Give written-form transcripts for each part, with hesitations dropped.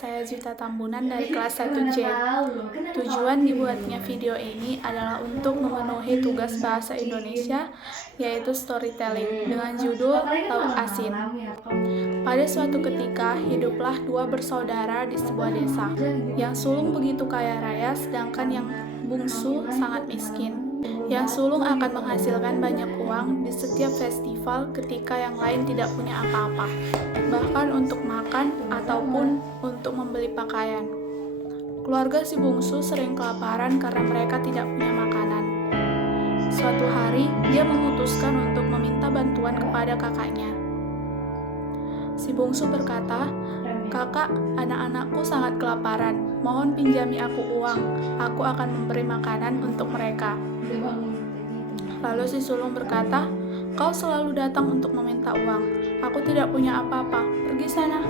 saya Juta Tambunan dari kelas 1C. Tujuan dibuatnya video ini adalah untuk memenuhi tugas bahasa Indonesia, yaitu storytelling, dengan judul Laut Asin. Pada suatu ketika, hiduplah dua bersaudara di sebuah desa. Yang sulung begitu kaya raya, sedangkan yang bungsu sangat miskin. Yang sulung akan menghasilkan banyak uang di setiap festival ketika yang lain tidak punya apa-apa, bahkan untuk makan ataupun untuk membeli pakaian. Keluarga si bungsu sering kelaparan karena mereka tidak punya makanan. Suatu hari, dia memutuskan untuk meminta bantuan kepada kakaknya. Si bungsu berkata, "Kakak, anak-anakku sangat kelaparan. Mohon pinjami aku uang. Aku akan memberi makanan untuk mereka." Lalu si sulung berkata, "Kau selalu datang untuk meminta uang. Aku tidak punya apa-apa. Pergi sana."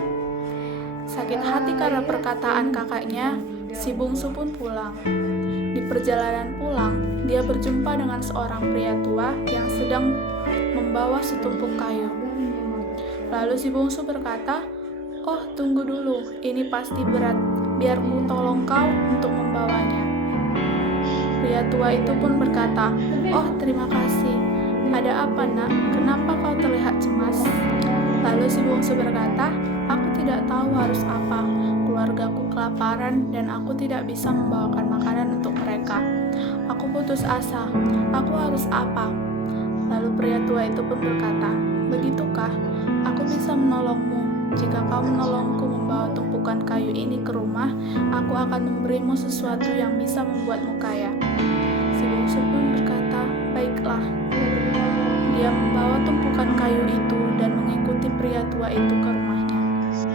Sakit hati karena perkataan kakaknya, si bungsu pun pulang. Di perjalanan pulang, dia berjumpa dengan seorang pria tua yang sedang membawa setumpuk kayu. Lalu si bungsu berkata, "Oh, tunggu dulu. Ini pasti berat. Biar ku tolong kau untuk membawanya." Pria tua itu pun berkata, "Oh, terima kasih. Ada apa, nak? Kenapa kau terlihat cemas?" Lalu si bungsu berkata, "Aku tidak tahu harus apa. Keluargaku kelaparan dan aku tidak bisa membawakan makanan untuk mereka. Aku putus asa. Aku harus apa?" Lalu pria tua itu pun berkata, "Begitukah? Aku bisa menolongmu. Jika kau menolongku membawa tumpukan kayu ini ke rumah, aku akan memberimu sesuatu yang bisa membuatmu kaya." Si bungsu pun berkata, "Baiklah." Dia membawa tumpukan kayu itu dan mengikuti pria tua itu ke rumahnya.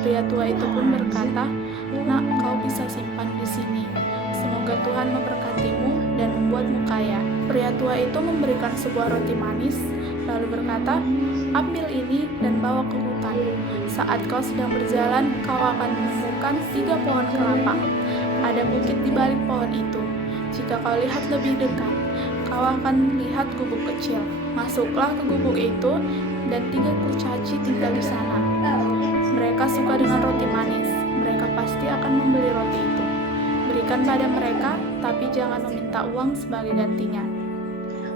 Pria tua itu pun berkata, "Nak, kau bisa simpan di sini. Semoga Tuhan memberkatimu dan membuatmu kaya." Pria tua itu memberikan sebuah roti manis, lalu berkata, "Ambil ini dan bawa ke hutan. Saat kau sedang berjalan, kau akan menemukan 3 pohon kelapa. Ada bukit di balik pohon itu. Jika kau lihat lebih dekat, kau akan melihat gubuk kecil. Masuklah ke gubuk itu, dan 3 kurcaci tinggal di sana. Mereka suka dengan roti manis. Mereka pasti akan membeli roti itu. Berikan pada mereka, tapi jangan meminta uang sebagai gantinya.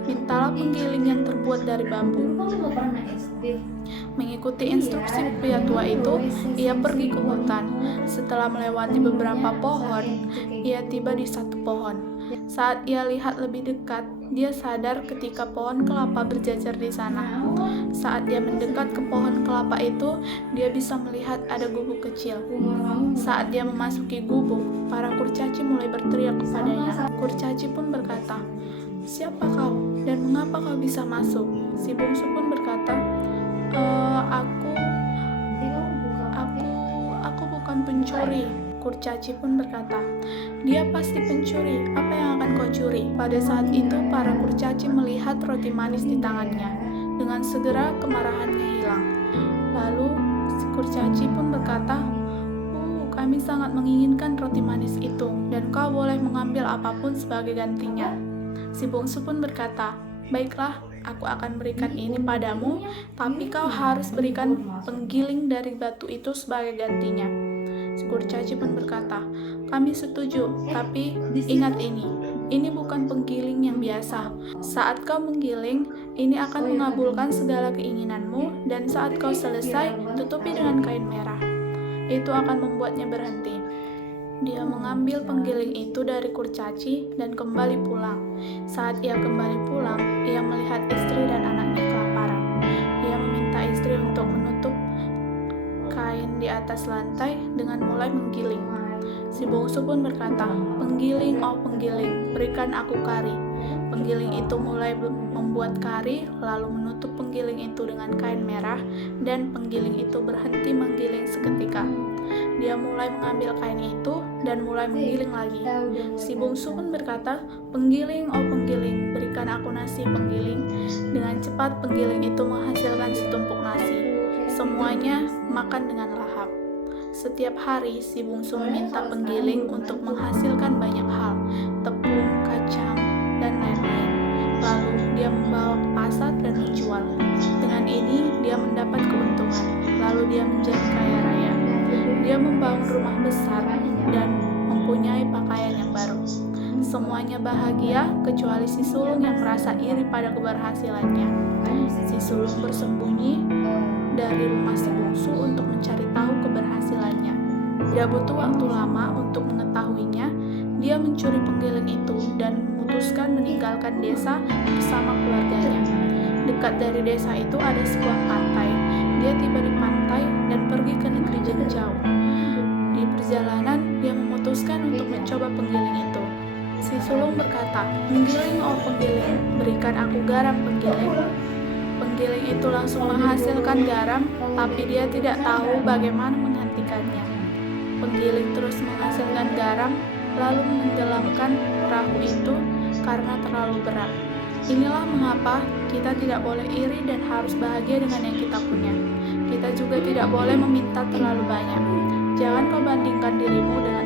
Mintalah penggiling yang terbuat dari bambu." Mengikuti instruksi pria tua itu, ia pergi ke hutan. Setelah melewati beberapa pohon, ia tiba di satu pohon. Saat ia lihat lebih dekat, dia sadar ketika pohon kelapa berjajar di sana. Saat dia mendekat ke pohon kelapa itu, dia bisa melihat ada gubuk kecil. Saat dia memasuki gubuk, para kurcaci mulai berteriak kepadanya. Kurcaci pun berkata, "Siapa kau dan mengapa kau bisa masuk?" Si bungsu pun berkata, Aku bukan pencuri." Kurcaci pun berkata, "Dia pasti pencuri. Apa yang akan kau curi?" Pada saat itu, para kurcaci melihat roti manis di tangannya. Dengan segera kemarahannya hilang. Lalu si kurcaci pun berkata, "Kami sangat menginginkan roti manis itu, dan kau boleh mengambil apapun sebagai gantinya." Si bungsu pun berkata, "Baiklah, aku akan berikan ini padamu, tapi kau harus berikan penggiling dari batu itu sebagai gantinya." Si kurcaci pun berkata, "Kami setuju, tapi ingat ini bukan penggiling yang biasa. Saat kau menggiling, ini akan mengabulkan segala keinginanmu, dan saat kau selesai, tutupi dengan kain merah. Itu akan membuatnya berhenti." Dia mengambil penggiling itu dari kurcaci dan kembali pulang. Saat ia kembali pulang, ia melihat istri dan anaknya kelaparan. Ia meminta istri untuk menutup kain di atas lantai dengan mulai menggiling. Si bungsu pun berkata, "Penggiling, oh penggiling, berikan aku kari." Penggiling itu mulai membuat kari, lalu menutup penggiling itu dengan kain merah, dan penggiling itu berhenti menggiling seketika. Dia mulai mengambil kain itu dan mulai menggiling lagi. Si bungsu pun berkata, "Penggiling, oh penggiling, berikan aku nasi." Penggiling. Dengan cepat penggiling itu menghasilkan setumpuk nasi. Semuanya makan dengan lahap. Setiap hari si bungsu meminta penggiling untuk menghasilkan banyak hal, tepung, kacang, dan lain-lain. Lalu dia membawa ke pasar dan menjual. Dengan ini dia mendapat keuntungan. Lalu dia menjadi kaya raya. Dia membangun rumah besar dan mempunyai pakaian yang baru. Semuanya bahagia kecuali si sulung yang merasa iri pada keberhasilannya. Si sulung bersembunyi dari rumah si bungsu untuk mencari tahu keberhasilannya. Tidak butuh waktu lama untuk mengetahuinya. Dia mencuri penggiling itu dan memutuskan meninggalkan desa bersama keluarganya. Dekat dari desa itu ada sebuah pantai. Dia tiba di pantai dan pergi ke negeri yang jauh. Di perjalanan, dia memutuskan untuk mencoba penggiling itu. Si sulung berkata, "Penggiling, oh penggiling, berikan aku garam, penggiling." Penggiling itu langsung menghasilkan garam, tapi dia tidak tahu bagaimana menghentikannya. Penggiling terus menghasilkan garam, lalu menenggelamkan perahu itu karena terlalu berat. Inilah mengapa kita tidak boleh iri dan harus bahagia dengan yang kita punya. Kita juga tidak boleh meminta terlalu banyak. Jangan kau bandingkan dirimu dengan